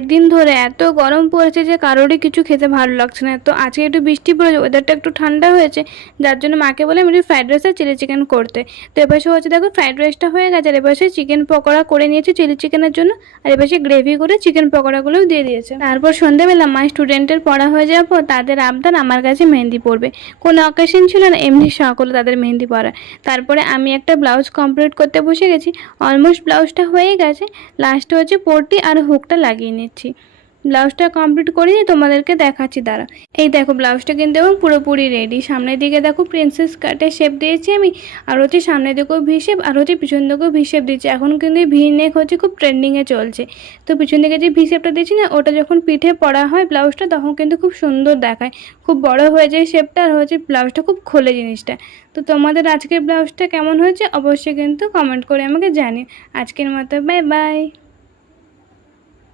কয়েকদিন ধরে এত গরম পড়েছে যে কারোরই কিছু খেতে ভালো লাগছে না। তো আজকে একটু বৃষ্টি পড়েছে, ওয়েদারটা একটু ঠান্ডা হয়েছে, যার জন্য মাকে বলে আমি একটু ফ্রাইড রাইস আর চিলি চিকেন করতে। তো এপাশে হচ্ছে দেখো ফ্রাইড রাইসটা হয়ে গেছে, আর এপাশে চিকেন পকোড়া করে নিয়েছি চিলি চিকেনের জন্য, আর এপাশে গ্রেভি করে চিকেন পকোড়াগুলোও দিয়ে দিয়েছে। তারপর সন্ধ্যেবেলা মা স্টুডেন্টের পড়া হয়ে যাওয়ার পর তাদের আবদার আমার কাছে মেহেন্দি পড়বে। কোনো অকেশন ছিল না, এমনি সকলে তাদের মেহেন্দি পড়া। তারপরে আমি একটা ব্লাউজ কমপ্লিট করতে বসে গেছি। অলমোস্ট ব্লাউজটা হয়ে গেছে, লাস্টে হচ্ছে পট্টি আর হুকটা লাগিয়ে নিচ্ছি। ব্লাউজটা কমপ্লিট করে নিয়ে তোমাদেরকে দেখাচ্ছি, দাঁড়া। এই দেখো ব্লাউজটা কিন্তু এবং পুরোপুরি রেডি। সামনের দিকে দেখো প্রিন্সেস কাটের শেপ দিয়েছি আমি, আর হচ্ছে সামনের দিকেও ভি শেপ, আর হচ্ছে পিছন দিকেও ভি শেপ দিচ্ছি। এখন কিন্তু এই ভি নেক হচ্ছে খুব ট্রেন্ডিংয়ে চলছে। তো পিছন দিকে যে ভি শেপটা দিচ্ছি না, ওটা যখন পিঠে পরা হয় ব্লাউজটা, তখন কিন্তু খুব সুন্দর দেখায়, খুব বড় হয়ে যায় শেপটা, আর হচ্ছে ব্লাউজটা খুব খোলে জিনিসটা। তো তোমাদের আজকের ব্লাউজটা কেমন হয়েছে অবশ্যই কিন্তু কমেন্ট করে আমাকে জানিও। আজকের মতো বাই বাই।